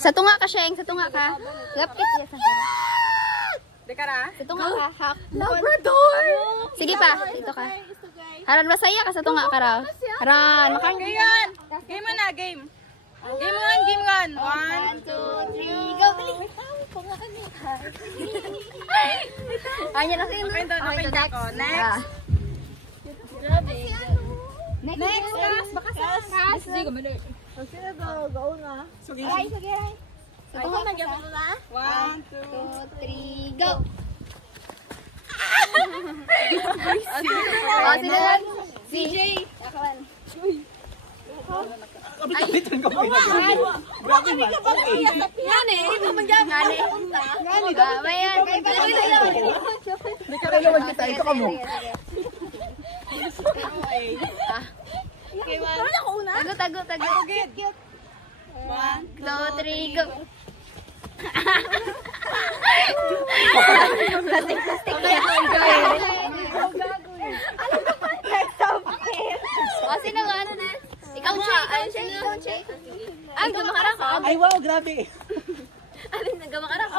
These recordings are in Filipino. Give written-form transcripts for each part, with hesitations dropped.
Sa tunga ka, Sheng. Sa tunga ka. Lapit ya sa tunga. Dekara? Sa tunga ka. Hak. Labrador! Sige pa. Dito ka. Haran, masaya ka sa tunga ka raw. Haran, makang. Ngayon! Game mo na, game. Game mo nga, game nga. 1, 2, 3, go. Anya na sa'yo. Okay, doon. Okay, doon ako. Next. Next. Baka Kas. Sige, gumano. Sino daw? Gao na. Sige. Sige, Ray. Sa tunga ka. 1, 2, 3, go. Sino lang? CJ. Akawan. Kapitan ka mo ginagawa. Grabe man. Okay. Ngani, ito man dyan. Ngani. Ngani. Bayan. Hindi ka rin naman kita. Ito ka mo. Tago. Cute. 1, 2, 3, go. Plastic. Sino nga? Ano na? Ikaw siya. Ay, gamakara ka. Ay, wow, grabe. Alin, nagamakara ka.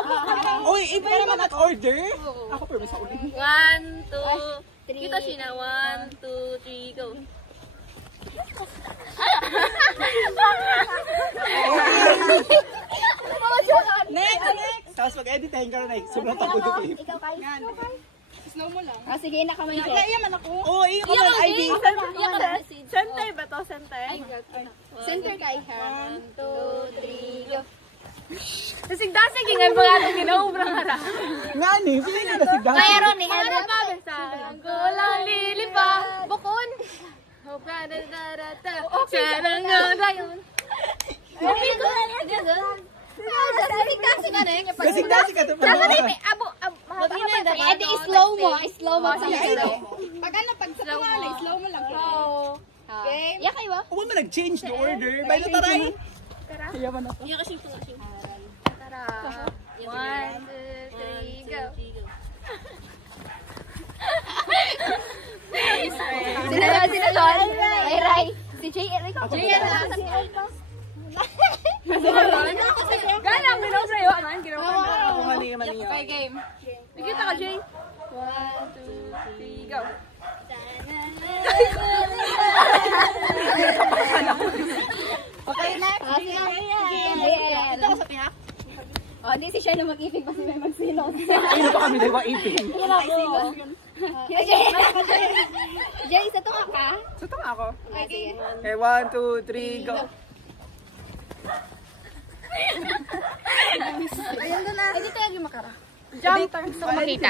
Uy, iba naman at order. Ako pero sa ulit. 1, 2, 3. Kita siya na. 1, 2, 3, go. Next! Tapos mag-editahin ka na like. Sobrang takot ko eh. Ikaw kay. Snow mo lang. Sige na kami. Kaya man ako. Oo, iyo ka man, Ivy. Center ba to? Center? Center kay. 1, 2, 3, go. Dasig-dasig yung mga itong ginaubra nga na. Nga ni, pili ka na si Dasi. Kaya ron eh. Ano pa? Sayang ko lang lilipa. Bukon. Sarang nga yun. Dasig-dasig ka na eh. Dasig-dasig ka ito pa. Saka din eh. Abo. Edi slow mo. Slow mo. Pag ano, pag sa pangalan, slow mo lang. Okay. Yeah, kayo ba? Huwag mo nag-change the order. By the taray. Kaya man ako. Tara. 1, 2, 3, go. Sinagon. Ray. Si Jay. Jay, Ganang ginaw sa'yo. Aman, ginaw ka na. Ako mali niya. Okay, game. Nakita ka, Jay. 1, 2, 3, go. Okay, next. Ito ko sa pinak. Oh, hindi si Shai na mag-ipig kasi may magsinos. Ay, na pa kami diba ipin? Jay, sa tunga ka? Sa tanga ako. Sige. Okay, 1, 2, 3, go. Ayun doon na. Ay, dito yung makara. Jump. Gusto ko makita.